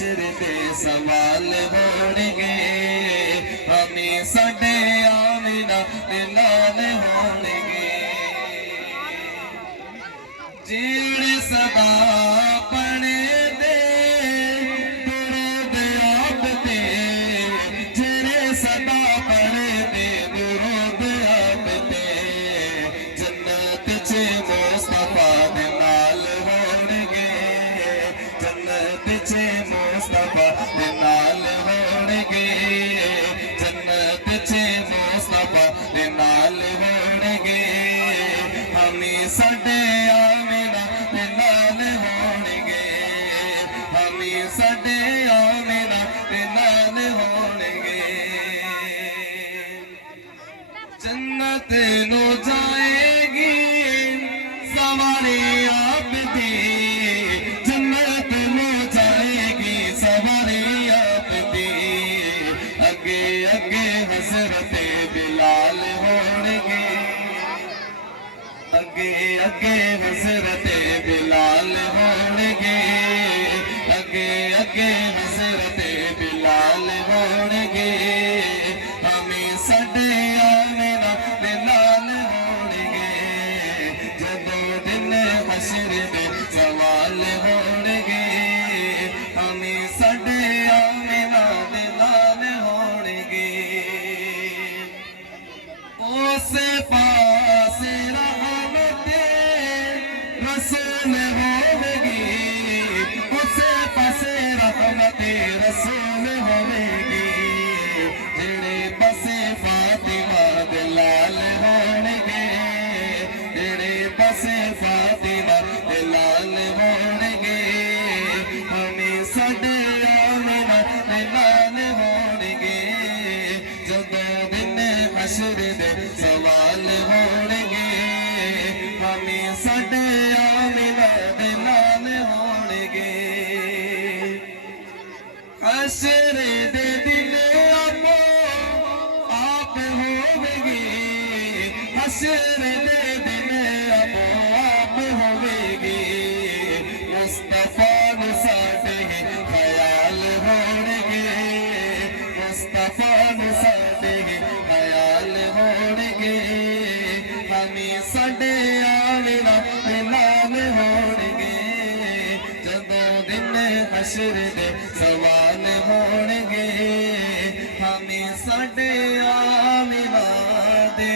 हशर दे सवाल होणगे हमें साडे आमिना दे नाल होणगे जेड़े सदा पढ़े दे दुरूद आप ते जेड़े सदा पढ़े दे दुरूद आप ते जन्नत च मुस्तफा दे नाल होणगे जन्नत च मुस्तफा दे नाल होणगे जन्नत च मुस्तफा दे नाल होणगे हमें साडे आमिना दे नाल होणगे हमें साडे आमिना दे नाल होणगे जन्नत नो जाएगी सवारी आप दी जन्नत नो जाएगी सवारी आप दी अगे अगे हजरत बिलाल होणगे अगे अगे हजरत बिलाल होणगे अगे अगे हजरत बिलाल होणगे हमें साडे आमिना दे नाल होणगे जदों दिन हशर दे सवाल होणगे हमें साडे आमिना दे नाल होणगे उस पासे रसूल होवेगी उस पासे रहमत रसूल होवेगी जेड़े पासे फातिमा दे लाल होणगे जेड़े पासे फातिमा दे लाल होणगे हमें साडे आमिना दे नाल होणगे जदों दिन हशर दे सवाल होणगे हमें साडे आमिना दे नाल होणगे हशर दे दिन आपो आप होवेगी हशर दे दिन आपो आप होवेगी मुस्तफा नु साडे ख्याल होणगे मुस्तफा नु साडे ख्याल होणगे हमें साडे आमिना दे नाल होणगे जदों दिन हशर दे सवाल होणगे हमें साडे आमिना दे